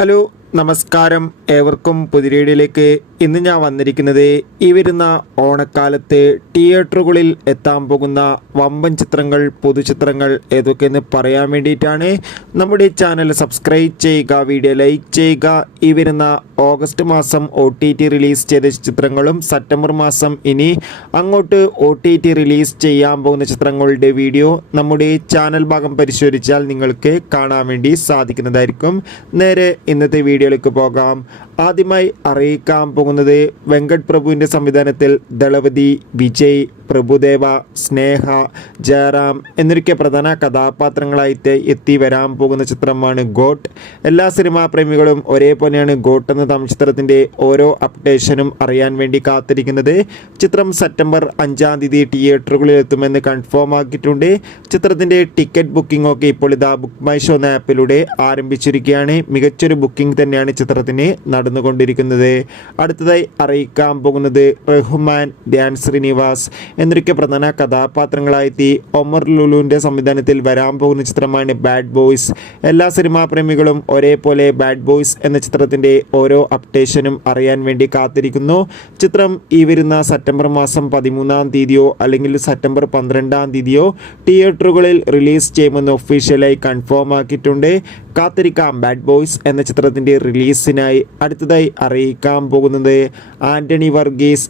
Hello നമസ്കാരം, ഏവർക്കും പുതിയ വീഡിയോയിലേക്ക്. ഇന്ന് ഞാൻ വന്നിരിക്കുന്നത് ഈ വരുന്ന ഓണക്കാലത്ത് തിയേറ്ററുകളിൽ എത്താൻ പോകുന്ന വമ്പൻ ചിത്രങ്ങൾ, പുതുചിത്രങ്ങൾ ഏതൊക്കെയെന്ന് പറയാൻ വേണ്ടിയിട്ടാണ്. നമ്മുടെ ചാനൽ സബ്സ്ക്രൈബ് ചെയ്യുക, വീഡിയോ ലൈക്ക് ചെയ്യുക. ഈ വരുന്ന ഓഗസ്റ്റ് മാസം OTT റിലീസ് ചെയ്ത ചിത്രങ്ങളും സെപ്റ്റംബർ മാസം ഇനി അങ്ങോട്ട് OTT റിലീസ് ചെയ്യാൻ പോകുന്ന ചിത്രങ്ങളുടെ വീഡിയോ നമ്മുടെ ചാനൽ ഭാഗം പരിശോധിച്ചാൽ നിങ്ങൾക്ക് കാണാൻ വേണ്ടി സാധിക്കുന്നതായിരിക്കും. നേരെ ഇന്നത്തെ വീഡിയോയിലേക്ക് പോകാം. ആദ്യമായി അറിയിക്കാൻ പോകുന്നത് വെങ്കട് പ്രഭുവിൻ്റെ സംവിധാനത്തിൽ ദളപതി, വിജയ്, പ്രഭുദേവ, സ്നേഹ, ജയറാം എന്നൊക്കെ പ്രധാന കഥാപാത്രങ്ങളായിട്ട് എത്തി വരാൻ പോകുന്ന ചിത്രമാണ് ഗോട്ട്. എല്ലാ സിനിമാ പ്രേമികളും ഒരേപോലെയാണ് ഗോട്ട് എന്ന തമിഴ് ചിത്രത്തിൻ്റെ ഓരോ അപ്ഡേഷനും അറിയാൻ വേണ്ടി കാത്തിരിക്കുന്നത്. ചിത്രം സെപ്റ്റംബർ 5-ാം തീയതി തിയേറ്ററുകളിൽ എത്തുമെന്ന് കൺഫേം ആക്കിയിട്ടുണ്ട്. ചിത്രത്തിൻ്റെ ടിക്കറ്റ് ബുക്കിംഗ് ഒക്കെ ഇപ്പോൾ ഇതാ ബുക്ക് മൈ ഷോ എന്ന ആപ്പിലൂടെ ആരംഭിച്ചിരിക്കുകയാണ്. മികച്ചൊരു ബുക്കിംഗ് തന്നെയാണ് ചിത്രത്തിന് നടന്നുകൊണ്ടിരിക്കുന്നത്. അടുത്തതായി അറിയിക്കാൻ പോകുന്നത് റഹ്മാൻ, ധ്യാൻ ശ്രീനിവാസ് എന്നൊക്കെ പ്രധാന കഥാപാത്രങ്ങളായി ഒമർ ലുലുവിൻ്റെ സംവിധാനത്തിൽ വരാൻ പോകുന്ന ചിത്രമാണ് ബാഡ് ബോയ്സ്. എല്ലാ സിനിമാ പ്രേമികളും ഒരേപോലെ ബാഡ് ബോയ്സ് എന്ന ചിത്രത്തിൻ്റെ ഓരോ അപ്ഡേഷനും അറിയാൻ വേണ്ടി കാത്തിരിക്കുന്നു. ചിത്രം ഈ വരുന്ന സെപ്റ്റംബർ മാസം 13-ാം തീയതിയോ അല്ലെങ്കിൽ സെപ്റ്റംബർ 12-ാം തീയതിയോ തിയേറ്ററുകളിൽ റിലീസ് ചെയ്യുമെന്ന് ഒഫീഷ്യലായി കൺഫേം ആക്കിയിട്ടുണ്ട്. കാത്തിരിക്കാം ബാഡ് ബോയ്സ് എന്ന ചിത്രത്തിൻ്റെ റിലീസിനായി. അടുത്തതായി അറിയിക്കാൻ പോകുന്നത് ആൻ്റണി വർഗീസ്,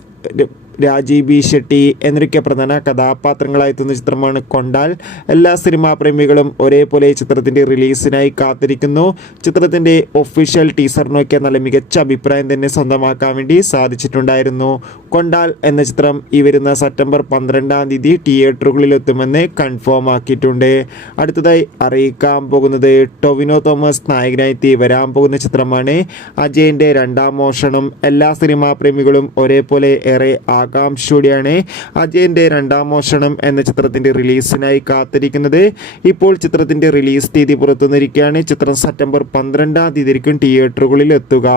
രാജീവ് ബി ഷെട്ടി എന്നൊക്കെ പ്രധാന കഥാപാത്രങ്ങളായെത്തുന്ന ചിത്രമാണ് കൊണ്ടാൽ. എല്ലാ സിനിമാ പ്രേമികളും ഒരേപോലെ ചിത്രത്തിൻ്റെ റിലീസിനായി കാത്തിരിക്കുന്നു. ചിത്രത്തിൻ്റെ ഒഫീഷ്യൽ ടീസറിനൊക്കെ നല്ല മികച്ച അഭിപ്രായം തന്നെ സ്വന്തമാക്കാൻ വേണ്ടി സാധിച്ചിട്ടുണ്ടായിരുന്നു. കൊണ്ടാൽ എന്ന ചിത്രം ഈ വരുന്ന സെപ്റ്റംബർ 12-ാം തീയതി തിയേറ്ററുകളിൽ എത്തുമെന്ന് കൺഫേം ആക്കിയിട്ടുണ്ട്. അടുത്തതായി അറിയിക്കാൻ പോകുന്നത് ടൊവിനോ തോമസ് നായകനായി വരാൻ പോകുന്ന ചിത്രമാണ് അജയൻ്റെ രണ്ടാം മോഷണം. എല്ലാ സിനിമാ പ്രേമികളും ഒരേപോലെ ഏറെ ആകാംക്ഷയോടെയാണ് അജയൻ്റെ രണ്ടാം മോഷണം എന്ന ചിത്രത്തിൻ്റെ റിലീസിനായി കാത്തിരിക്കുന്നത്. ഇപ്പോൾ ചിത്രത്തിൻ്റെ റിലീസ് തീയതി പുറത്തുവന്നിരിക്കുകയാണ്. ചിത്രം സെപ്റ്റംബർ 12-ാം തീയതിയായിരിക്കും തിയേറ്ററുകളിൽ എത്തുക.